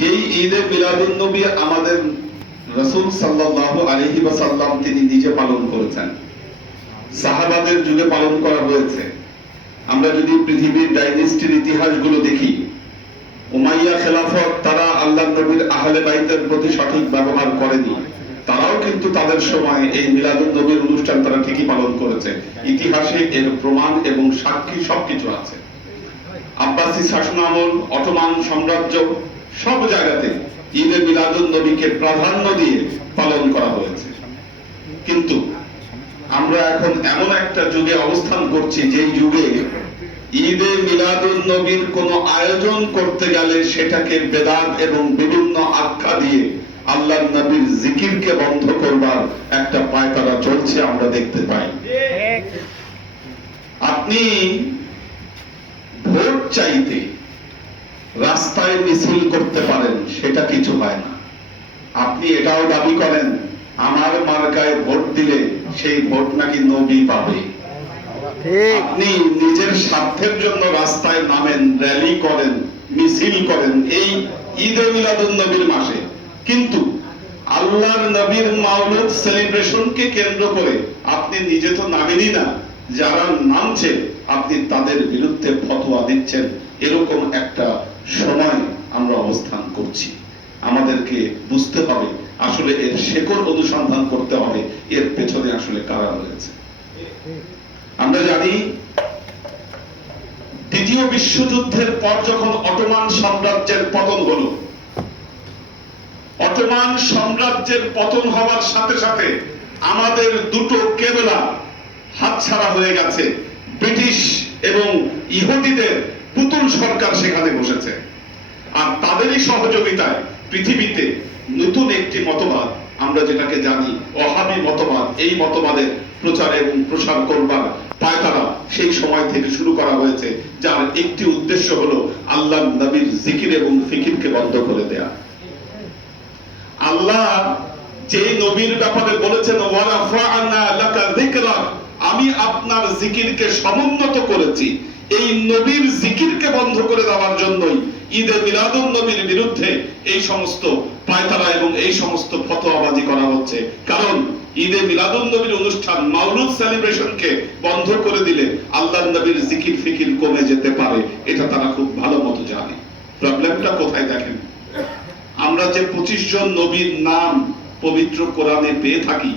যেই ঈদে মিলাদুন নবী আমাদের রসুল সাল্লাল্লাহু আলাইহি ওয়াসাল্লাম তিনি নিজে পালন করেছেন। সাহাবাদের যুগে পালন করা হয়েছে। আমরা যদি পৃথিবীর ডাইনেস্টির ইতিহাসগুলো দেখি, উমাইয়া খেলাফত তারা আল্লাহ নবীর আহলে বাইতের প্রতি সঠিক ব্যবহার করেনি। তারাও কিন্তু তাদের সময় এই মিলাদুন নবীর অনুষ্ঠান তারা ঠিকই পালন করেছে। ইতিহাসে এর প্রমাণ এবং সাক্ষী সবকিছু আছে। আব্বাসি শাসনামল, অটোমান সাম্রাজ্য সব জায়গাতে ঈদে মিলাদুন নবীকে প্রাধান্য দিয়ে পালন করা হয়েছে। কিন্তু আমরা এখন এমন একটা যুগে অবস্থান করছি যে যুগে ঈদে মিলাদুন নবীর কোন আয়োজন করতে গেলে সেটাকে বেদাত এবং বিভিন্ন আখ্যা দিয়ে আল্লাহ নবীর জিকিরকে বন্ধ করবার একটা পায়তারা চলছে আমরা দেখতে পাই। আপনি ভোট চাইতে রাস্তায় মিছিল করতে পারেন সেটা কিছু হয় না। আপনি এটাও দাবি করেন আমার মার্কায় ভোট দিলে সেই ভোট নাকি নবী পাবে। আপনি নিজের স্বার্থের জন্য রাস্তায় নামেন র্যালি করেন মিছিল করেন এই ঈদে মিলাদুন নবীর মাসে। কিন্তু আল্লাহর নবীর মাউলুদ সেলিব্রেশনকে কেন্দ্র করে আপনি নিজে তো নামেনই না যারা নামছে আপনি তাদের বিরুদ্ধে ফতোয়া দিচ্ছেন। এরকম একটা সময় আমরা অবস্থান করছি। আমাদেরকে বুঝতে হবে আসলে এর শেকড় অনুসন্ধান করতে হবে, এর পেছনে আসলে কারা রয়েছে। আমরা জানি, দ্বিতীয় বিশ্বযুদ্ধের পর যখন অটোমান সাম্রাজ্যের পতন হলো, অটোমান সাম্রাজ্যের পতন হওয়ার সাথে সাথে আমাদের দুটো কেবলা হাতছাড়া হয়ে গেছে, ব্রিটিশ এবং ইহুদিদের পুতুল সরকার সেখানে বসেছে। আর তাদেরই সহযোগিতায় পৃথিবীতে নতুন একটি মতবাদ আমরা যেটাকে জানি অহাবি মতবাদ। এই মতবাদের প্রচার এবং প্রসার করবার পায়তারা সেই সময় থেকে শুরু করা হয়েছে, যার একটি উদ্দেশ্য হলো আল্লাহ নবীর জিকির এবং ফিকিরকে বন্ধ করে দেয়া। আল্লাহ যে নবীর ব্যাপারে বলেছেন আমি আপনার জিকিরকে সমুন্নত করেছি। এই নবীর জিকিরকে বন্ধ করে দেওয়ার জন্যই ঈদে মিলাদুন নবীর বিরুদ্ধে এই সমস্ত পায়তারা এবং এই সমস্ত ফতোয়াবাজি করা হচ্ছে। কারণ ঈদে মিলাদুন নবীর অনুষ্ঠান মাউলুদ সেলিব্রেশনকে বন্ধ করে দিলে আল্লাহ নবীর জিকির ফিকির কমে যেতে পারে, এটা তারা খুব ভালো মতো জানে। প্রবলেমটা কোথায় দেখেন? আমরা যে পঁচিশ জন নবীর নাম পবিত্র কোরআনে পেয়ে থাকি,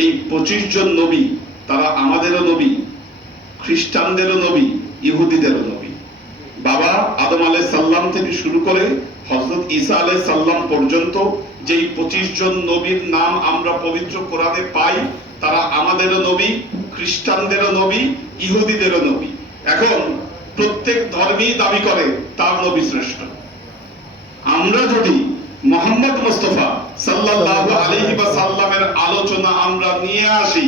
এই পঁচিশ জন নবী তারা আমাদেরও নবী, খ্রিস্টানদেরও নবী ইহুদিদেরও নবী। বাবা আদম আলাই সাল্লাম থেকে শুরু করে হজরত ঈসা আলাই সাল্লাম পর্যন্ত যেই পঁচিশ জন নবীর নাম আমরা পবিত্র কোরআনে পাই, তারা আমাদেরও নবী, খ্রিস্টানদেরও নবী, ইহুদিদেরও নবী। এখন প্রত্যেক ধর্মই দাবি করে তার নবী শ্রেষ্ঠ। আমরা যদি মোহাম্মদ মুস্তফা সাল্লাল্লাহু আলাইহি ওয়া সাল্লামের আলোচনা আমরা নিয়ে আসি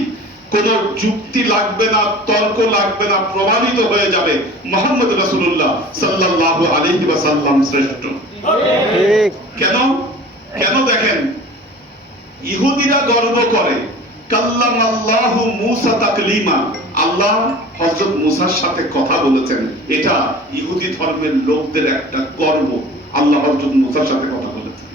কোন যুক্তি লাগবে না তর্ক লাগবে না প্রমাণিত হয়ে যাবে মোহাম্মদ রাসূলুল্লাহ সাল্লাল্লাহু আলাইহি ওয়া সাল্লাম শ্রেষ্ঠ কেন? কেন দেখেন? ইহুদিরা গর্ব করে কাল্লাম আল্লাহু মুসা তাকলিমা। আল্লাহ হযরত মুসার সাথে কথা বলেছেন। এটা ইহুদি ধর্মের লোকদের একটা গর্ব। আল্লাহ হযরত মুসার সাথে কথা বলেছেন।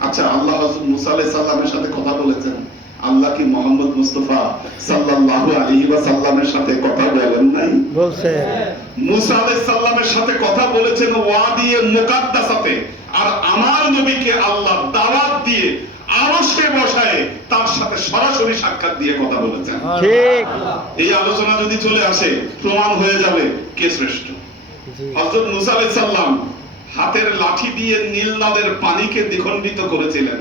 আচ্ছা আল্লাহ হযরত মুসা আলাইহিস সালামের সাথে কথা বলেছেন? আল্লাহ কি মোহাম্মদ মুস্তাফা সাল্লাল্লাহু আলাইহি ওয়া সাল্লামের সাথে কথা বলেন নাই? বলছে। মুসা আলাইহিস সালামের সাথে কথা বলেছেন ওয়াদিয়ে মুকাদ্দাসাতে। আর আমার নবীকে আল্লাহ দাওয়াত দিয়ে আরশে বসায় তার সাথে সরাসরি সাক্ষাৎ দিয়ে কথা বলেছেন। ঠিক। এই আলোচনা যদি চলে আসে প্রমাণ হয়ে যাবে কে শ্রেষ্ঠ। হযরত মুসা আলাইহিস সালাম হাতের লাঠি দিয়ে নীল নদের পানিকে দ্বিখণ্ডিত করেছিলেন।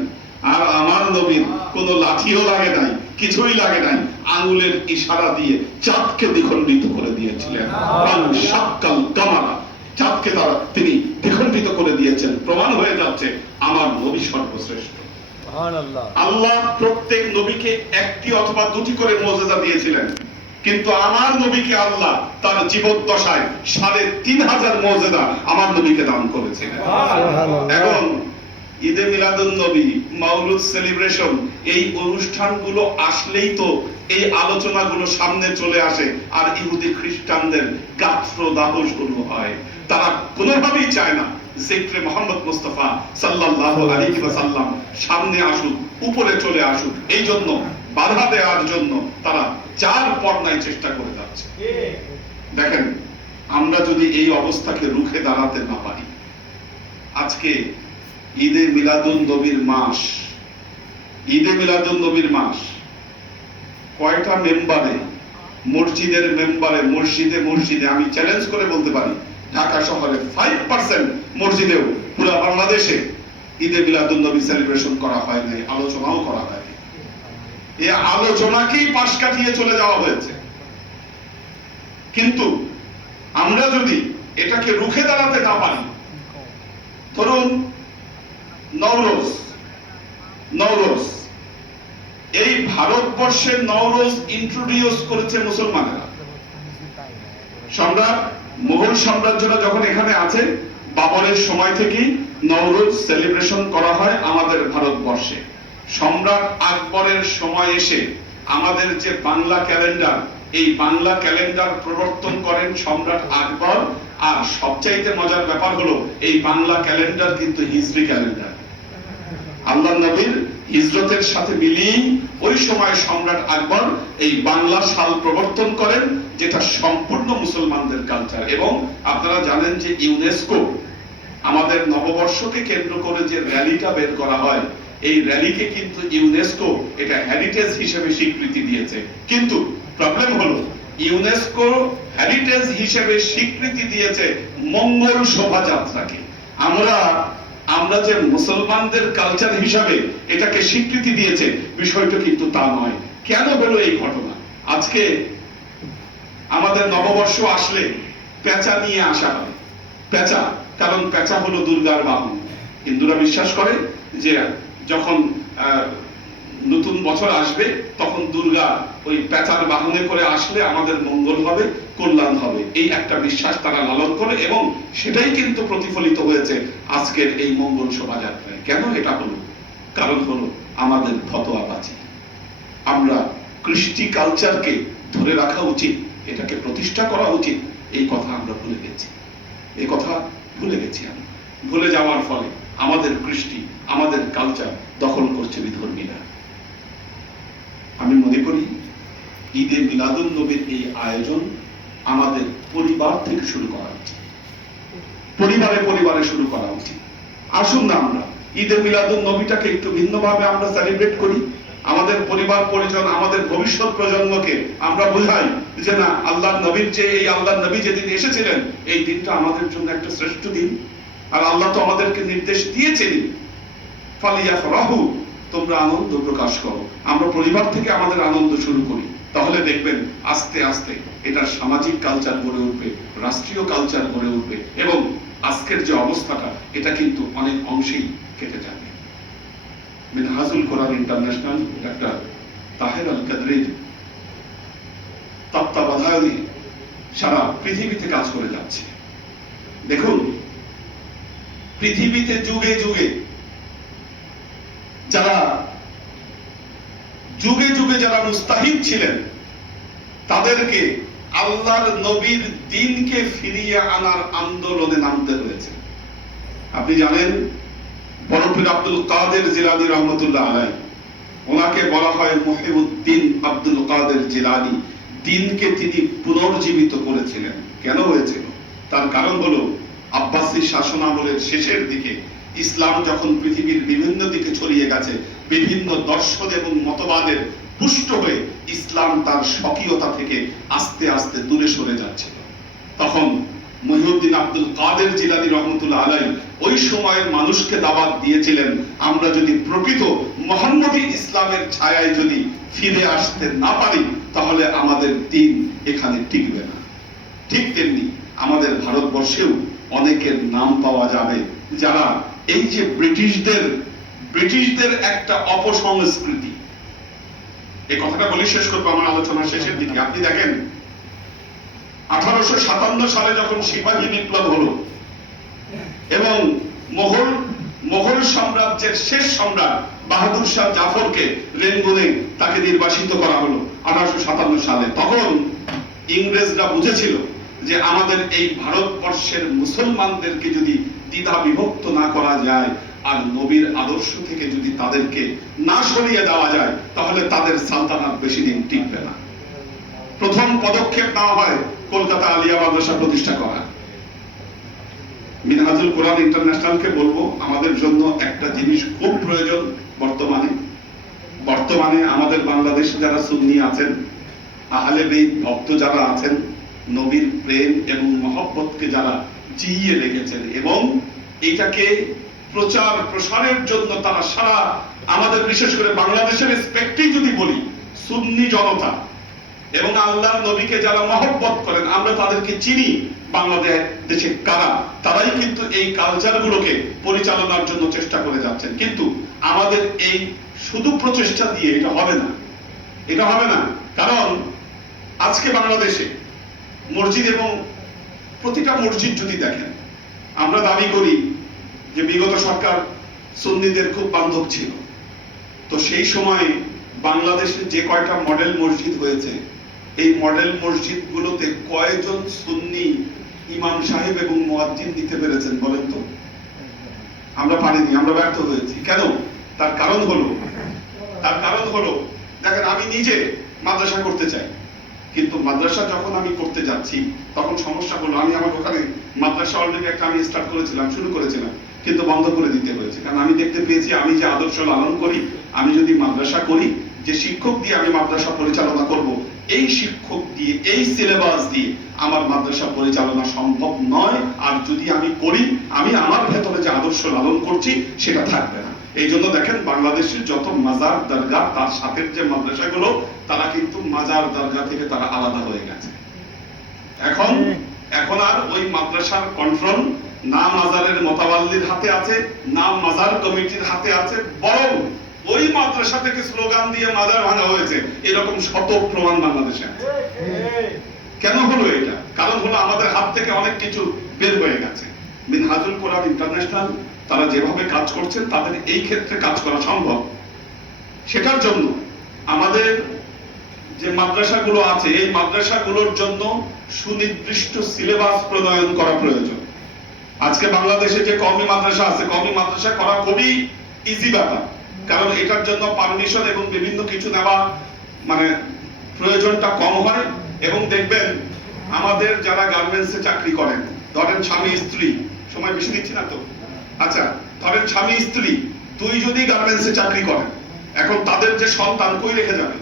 আর আমার নবীর কোনো লাঠিও লাগে নাই কিছুই লাগে নাই আঙ্গুলের ইশারা দিয়ে চাঁদকে দ্বিখণ্ডিত করে দিয়েছিলেন। পান সাক্কাল কামারা চাঁদকে তারা তিনি দ্বিখণ্ডিত করে দিয়েছেন। প্রমাণ হয়ে যাচ্ছে আমার নবী সর্বশ্রেষ্ঠ। আল্লাহ প্রত্যেক নবীকে একটি অথবা দুটি করে মর্যাদা দিয়েছিলেন। কিন্তু আমার নবীকে আল্লাহ তার জীবদ্দশায় সাড়ে তিন হাজার মর্যাদা আমার নবীকে দান করেছিলেন। এখন ঈদে মিলাদুন নবী মাউলুদ সেলিব্রেশন, এই অনুষ্ঠানগুলো আসলেই তো এই আলোচনাগুলো সামনে চলে আসে। আর ইহুদি খ্রিস্টানদের গাত্র দাহ শুরু হয়। তারা কোনোভাবেই চায় না জিক্রে মোহাম্মদ মুস্তাফা সাল্লাল্লাহু আলাইহি ওয়াসাল্লাম সামনে আসুক, উপরে চলে আসুক। এই জন্য, বাধা দেওয়ার জন্য তারা চার পর্নায় চেষ্টা করে যাচ্ছে। দেখেন, আমরা যদি এই অবস্থাকে রুখে দাঁড়াতে না পারি, আজকে ঈদে মিলাদুন নবীর মাস। ঈদে মিলাদুন নবীর মাস। কয়টা মেম্বারে? মসজিদের মেম্বারে, মসজিদে মসজিদে। আমি চ্যালেঞ্জ করে বলতে পারি, ঢাকা শহরে ফাইভ পার্সেন্ট মসজিদেও পুরো বাংলাদেশে ঈদে মিলাদুন নবী সেলিব্রেশন করা হয় নাই, আলোচনাও করা হয়নি এই আলোচনাকেই পাশ কাটিয়ে চলে যাওয়া হয়েছে। কিন্তু আমরা যদি এটাকে রুখে দাঁড়াতে না পারি, ধরুন নওরোজ নওরোজ এই ভারতবর্ষে নওরোজ ইন্ট্রোডিউস করেছে মুসলমানেরা। সম্রাট, মুঘল সাম্রাজ্যরা যখন এখানে আছে, বাবরের সময় থেকেই নওরোজ সেলিব্রেশন করা হয় আমাদের ভারতবর্ষে। সম্রাট আকবরের সময় এসে আমাদের যে বাংলা ক্যালেন্ডার এই বাংলা ক্যালেন্ডার প্রবর্তন করেন সম্রাট আকবর। আর সবচাইতে মজার ব্যাপার হলো, এই বাংলা ক্যালেন্ডার কিন্তু হিজরি ক্যালেন্ডার আল্লাহ নবীর হিজরতের সাথে মিলিয়ে ওই সময় সম্রাট আকবর এই বাংলা সাল প্রবর্তন করেন, যেটা সম্পূর্ণ মুসলমানদের কালচার এবং আপনারা জানেন যে ইউনেস্কো আমাদের নববর্ষকে কেন্দ্র করে যে র্যালিটা বের করা হয়, এই র্যালিকে কিন্তু ইউনেস্কো এটা হেরিটেজ হিসেবে স্বীকৃতি দিয়েছে। কিন্তু প্রবলেম হলো ইউনেস্কো হেরিটেজ হিসেবে স্বীকৃতি দিয়েছে মঙ্গল শোভাযাত্রাকে। আমরা আমরা যে মুসলমানদের কালচার হিসাবে এটাকে স্বীকৃতি দিয়েছে, বিষয়টা কিন্তু তা নয়। কেন হলো এই ঘটনা? আজকে আমাদের নববর্ষ আসলে পেঁচা নিয়ে আসা হয় পেঁচা, কারণ পেঁচা হলো দুর্গার বাহন হিন্দুরা বিশ্বাস করে যে যখন নতুন বছর আসবে, তখন দুর্গা ওই পেঁচার বাহনে করে আসলে আমাদের মঙ্গল হবে, কল্যাণ হবে। এই একটা বিশ্বাস তারা লালন করে এবং সেটাই কিন্তু প্রতিফলিত হয়েছে আজকের এই মঙ্গল শোভাযাত্রায়। কেন এটা হলো? কারণ হলো আমাদের ফতোয়াবাজি আমরা কৃষ্টি কালচারকে ধরে রাখা উচিত, এটাকে প্রতিষ্ঠা করা উচিত, এই কথা আমরা ভুলে গেছি। এই কথা ভুলে গেছি আমরা। ভুলে যাওয়ার ফলে আমাদের কৃষ্টি, আমাদের কালচার দখল করছে বিধর্মীরা। আমি করি। ঈদে মিলাদুন নবীর এই আয়োজন আমাদের পরিবার থেকে শুরু করা উচিত। পরিবারে পরিবারে শুরু করা উচিত। আসুন না আমরা ঈদে মিলাদুন নবীটাকে একটু ভিন্নভাবে আমরা সেলিব্রেট করি। আমাদের পরিবার পরিজন, আমাদের ভবিষ্যৎ প্রজন্মকে আমরা বোঝাই যে না আল্লাহ নবীর যে এই আল্লাহ নবী যেদিন এসেছিলেন, এই দিনটা আমাদের জন্য একটা শ্রেষ্ঠ দিন। আর আল্লাহ তো আমাদেরকে নির্দেশ দিয়েছেন। ফালিয়া ফরাহু তোমরা আনন্দ প্রকাশ করো। আমরা পরিবার থেকে আমাদের আনন্দ শুরু করি। তাহলে দেখবেন আস্তে আস্তে এটা সামাজিক কালচার গড়ে উঠবে, রাষ্ট্রীয় কালচার গড়ে উঠবে এবং আজকের যে অবস্থাটা, এটা কিন্তু অনেক অংশেই কেটে যাবে। মিনহাজুল কোরআন ইন্টারন্যাশনাল, ডাক্তার তাহের আল কাদরির তত্ত্বাবধানে সারা পৃথিবীতে কাজ করে যাচ্ছে। দেখুন, পৃথিবীতে যুগে যুগে যারা যুগে যুগে যারা মুস্তাহিদ ছিলেন, তাদেরকে আল্লাহর নবীর দিনকে ফিরিয়ে আনার আন্দোলনে নামতে হয়েছে। আপনি জানেন বরফির আব্দুল কাদের জিলানি রহমতুল্লাহ আলাই ওনাকে বলা হয় মহিউদ্দিন আব্দুল কাদের জিলানি। দিনকে তিনি পুনর্জীবিত করেছিলেন। কেন হয়েছিল? তার কারণ হলো, আব্বাসী শাসন আমলের শেষের দিকে ইসলাম যখন পৃথিবীর বিভিন্ন দিকে ছড়িয়ে গেছে, বিভিন্ন দর্শন এবং মতবাদের পুষ্ট হয়ে ইসলাম তার স্বকীয়তা থেকে আস্তে আস্তে দূরে সরে যাচ্ছিল তখন মহিউদ্দিন আব্দুল কাদের জিলানি রহমতুল্লাহ আলাই ওই সময়ের মানুষকে দাওয়াত দিয়েছিলেন, আমরা যদি প্রকৃত মোহাম্মদী ইসলামের ছায়ায় যদি ফিরে আসতে না পারি, তাহলে আমাদের দিন এখানে টিকবে না। ঠিক তেমনি আমাদের ভারতবর্ষেও অনেকের নাম পাওয়া যাবে, যারা এই যে ব্রিটিশদের ব্রিটিশদের একটা অপসংস্কৃতি। এই কথাটা বলি, শেষ করব আমার আলোচনার শেষের দিকে। আপনি দেখেন, আঠারোশো সাতান্ন সালে যখন সিপাহী বিপ্লব হলো, এবং মোগল মোগল সাম্রাজ্যের শেষ সম্রাট বাহাদুর শাহ জাফরকে রেঙ্গুনে তাকে নির্বাসিত করা হলো আঠারোশো সাতান্ন সালে। তখন ইংরেজরা বুঝেছিল যে আমাদের এই ভারতবর্ষের মুসলমানদেরকে যদি দ্বিধা বিভক্ত না করা যায়, আর নবীর আদর্শ থেকে যদি তাদেরকে না সরিয়ে দেওয়া যায়, তাহলে তাদের সালতানাত বেশি দিন টিকবে না। প্রথম পদক্ষেপ নেওয়া হয় কলকাতা আলিয়া মাদ্রাসা প্রতিষ্ঠা করা মিনহাজুল কোরআন ইন্টারন্যাশনালকে বলব, আমাদের জন্য একটা জিনিস খুব প্রয়োজন বর্তমানে। বর্তমানে আমাদের বাংলাদেশে যারা সুন্নি আছেন, আহলে বেদ ভক্ত যারা আছেন, নবীর প্রেম এবং মহব্বতকে যারা জিইয়ে রেখেছেন এবং এটাকে প্রচার প্রসারের জন্য তারা সারা আমাদের, বিশেষ করে বাংলাদেশের স্পেক্টেই যদি বলি, সুন্নি জনতা এবং আল্লাহর নবীকে যারা মহব্বত করেন, আমরা তাদেরকে চিনি বাংলাদেশ দেশে কারা। তারাই কিন্তু এই কালচারগুলোকে পরিচালনার জন্য চেষ্টা করে যাচ্ছেন। কিন্তু আমাদের এই শুধু প্রচেষ্টা দিয়ে এটা হবে না। এটা হবে না। কারণ আজকে বাংলাদেশে মসজিদ এবং প্রতিটা মসজিদ যদি দেখেন, আমরা দাবি করি যে বিগত সরকার সুন্নিদের খুব বান্ধব ছিল। তো সেই সময় বাংলাদেশে যে কয়টা মডেল মসজিদ হয়েছে, এই মডেল মসজিদগুলোতে কয়জন সুন্নি ইমাম সাহেব এবং মুয়াজ্জিন দিতে পেরেছেন বলেন তো? আমরা পারিনি, আমরা ব্যর্থ হয়েছি। কেন? তার কারণ হলো, তার কারণ হলো, দেখেন আমি নিজে মাদ্রাসা করতে চাই। কিন্তু মাদ্রাসা যখন আমি করতে যাচ্ছি, তখন সমস্যা হলো, আমি আমার ওখানে মাদ্রাসা অলরেডি একটা আমি স্টার্ট করেছিলাম, শুরু করেছিলাম, কিন্তু বন্ধ করে দিতে হয়েছে। কারণ আমি দেখতে পেয়েছি, আমি যে আদর্শ লালন করি, আমি যদি মাদ্রাসা করি, যে শিক্ষক দিয়ে আমি মাদ্রাসা পরিচালনা করব, এই শিক্ষক দিয়ে, এই সিলেবাস দিয়ে আমার মাদ্রাসা পরিচালনা সম্ভব নয়। আর যদি আমি করি, আমি আমার ভেতরে যে আদর্শ লালন করছি, সেটা থাকবে না। এই জন্য দেখেন বাংলাদেশের যত মাজার দরগা তার সাথে যে মাদ্রাসাগুলো, তারা কিন্তু মাজার দরগা থেকে তারা আলাদা হয়ে গেছে। এখন এখন আর ওই মাদ্রাসার কন্ট্রোল না মাজারের মোতাবাল্লির হাতে আছে, না মাজার কমিটির হাতে আছে, বরং ওই মাদ্রাসা থেকে স্লোগান দিয়ে মাজার ভাঙা হয়েছে, এরকম শত প্রমাণ বাংলাদেশে আছে। কেন হলো এটা? কারণ হলো আমাদের হাত থেকে অনেক কিছু বের হয়ে গেছে। মিনহাজুল কোরআন ইন্টারন্যাশনাল তারা যেভাবে কাজ করছেন, তাদের এই ক্ষেত্রে কাজ করা সম্ভব। সেটার জন্য আমাদের যে মাদ্রাসাগুলো আছে, এই মাদ্রাসাগুলোর জন্য সুনির্দিষ্ট সিলেবাস প্রণয়ন করা প্রয়োজন। আজকে বাংলাদেশে যে কমি মাদ্রাসা আছে কমি মাদ্রাসা করা খুবই ইজি ব্যাপার। কারণ এটার জন্য পারমিশন এবং বিভিন্ন কিছু নেওয়া মানে প্রয়োজনটা কম হয়। এবং দেখবেন, আমাদের যারা গার্মেন্টসে চাকরি করেন, ধরেন স্বামী, স্ত্রী, সময় বেশি দিচ্ছি না তো? আচ্ছা ধরেন স্বামী, স্ত্রী, তুই যদি গার্মেন্টসে চাকরি করেন, এখন তাদের যে সন্তান কই রেখে যাবে?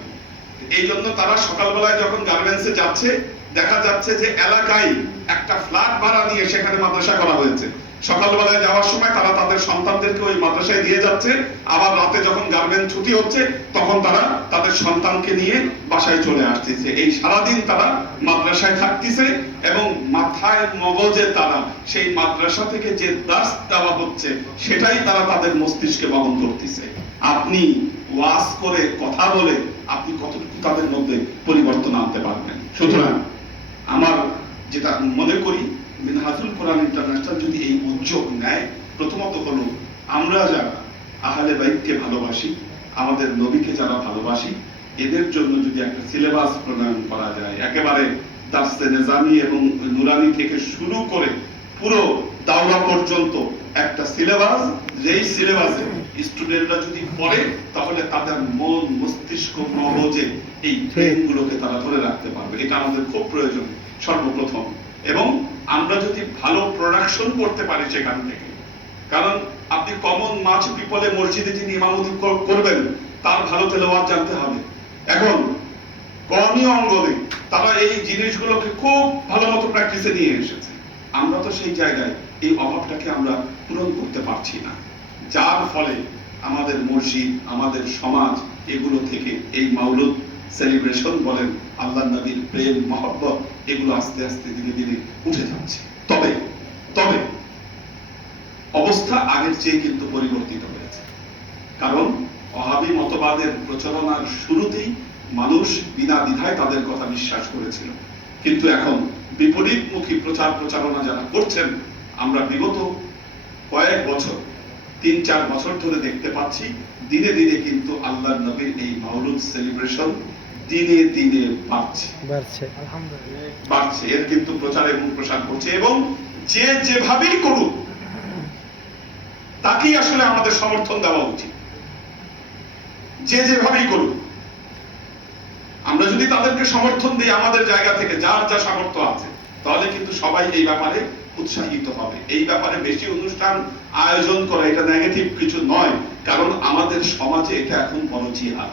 এই জন্য তারা সকালবেলায় যখন গার্মেন্টসে যাচ্ছে, দেখা যাচ্ছে যে এলাকায় একটা ফ্ল্যাট ভাড়া নিয়ে সেখানে মাদ্রাসা করা হয়েছে। সকালবেলায় যাওয়ার সময় তারা তাদের সন্তানদেরকে ওই মাদ্রাসায় দিয়ে যাচ্ছে। আবার রাতে যখন গার্মেন্ট ছুটি হচ্ছে, তখন তারা তাদের সন্তানকে নিয়ে বাসায় চলে আসতেছে। এই সারাদিন তারা মাদ্রাসায় থাকতেছে এবং মাথায় মগজে তারা সেই মাদ্রাসা থেকে যে দাস দেওয়া হচ্ছে, সেটাই তারা তাদের মস্তিষ্কে বহন করতেছে। আপনি ওয়াজ করে কথা বলে আপনি কতটুকু তাদের মধ্যে পরিবর্তন আনতে পারবেন? সুতরাং আমার যেটা মনে করি মিনহাজুল কোরআন ইন্টারন্যাশনাল যদি এই উদ্যোগ নেয় প্রথমত হলো আমরা যারা আহলে বাইতকে ভালোবাসি আমাদের নবীকে যারা ভালোবাসি এদের জন্য যদি একটা সিলেবাস প্রণয়ন করা যায় একেবারে দার্সে নেজামি এবং নুরানি থেকে শুরু করে পুরো দাওরা পর্যন্ত একটা সিলেবাস যেই সিলেবাসে স্টুডেন্টরা যদি পড়ে তাহলে তাদের মন মস্তিষ্ক মগজে এই ট্রেনগুলোকে তারা ধরে রাখতে পারবে। এটা আমাদের খুব প্রয়োজন সর্বপ্রথম। এবং আমরা যদি ভালো প্রোডাকশন করতে পারি সেখান থেকে। কারণ আপনি কমন মাছ পিপলে মসজিদে যিনি ইমামতি করবেন, তার ভালো তেলাওয়াত জানতে হবে। এখন কমই অঙ্গনে তারা এই জিনিসগুলোকে খুব ভালো মতো প্র্যাকটিসে নিয়ে এসেছে। আমরা তো সেই জায়গায় এই অভাবটাকে আমরা পূরণ করতে পারছি না। যার ফলে আমাদের মসজিদ, আমাদের সমাজ, এগুলো থেকে এই মাউলুদ সেলিব্রেশন বলেন, আল্লাহ নবীর প্রেম, মহব্বত, এগুলো আস্তে আস্তে দিনে দিনে উঠে যাচ্ছে। তবে তবে, অবস্থা আগের চেয়ে কিন্তু পরিবর্তিত হয়েছে। কারণ, অহাবি মতবাদের প্রচারণার শুরুতেই মানুষ বিনা দ্বিধায় তাদের কথা বিশ্বাস করেছিল। কিন্তু এখন বিপরীতমুখী প্রচার প্রচারণা যারা করছেন, আমরা বিগত কয়েক বছর তিন চার বছর ধরে দেখতে পাচ্ছি, দিনে দিনে কিন্তু আল্লাহ নবীর এই মাউলুদ সেলিব্রেশন দিনে দিনে বাড়ছে। বাড়ছে। বাড়ছে। এর কিন্তু প্রচার এবং প্রসার করছে এবং যে যেভাবেই করুক তাকেই আসলে আমাদের সমর্থন দেওয়া উচিত। যে যেভাবেই করুক আমরা যদি তাদেরকে সমর্থন দিই আমাদের জায়গা থেকে যার যা সামর্থ্য আছে তাহলে কিন্তু সবাই এই ব্যাপারে উৎসাহিত হবে। এই ব্যাপারে বেশি অনুষ্ঠান আয়োজন করা এটা নেগেটিভ কিছু নয়। কারণ আমাদের সমাজে এটা এখন বড় জিহাদ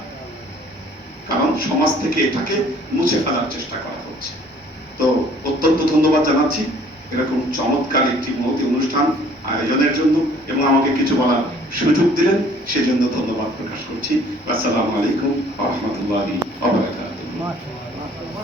কারণ সমাজ থেকে এটাকে মুছে ফেলার চেষ্টা করা হচ্ছে। তো অত্যন্ত ধন্যবাদ জানাচ্ছি। এরকম চমৎকার একটি মহতি অনুষ্ঠান আয়োজনের জন্য এবং আমাকে কিছু বলার সুযোগ দিলেন, সেজন্য ধন্যবাদ প্রকাশ করছি। আসসালামু আলাইকুম রহমতুল্লাহ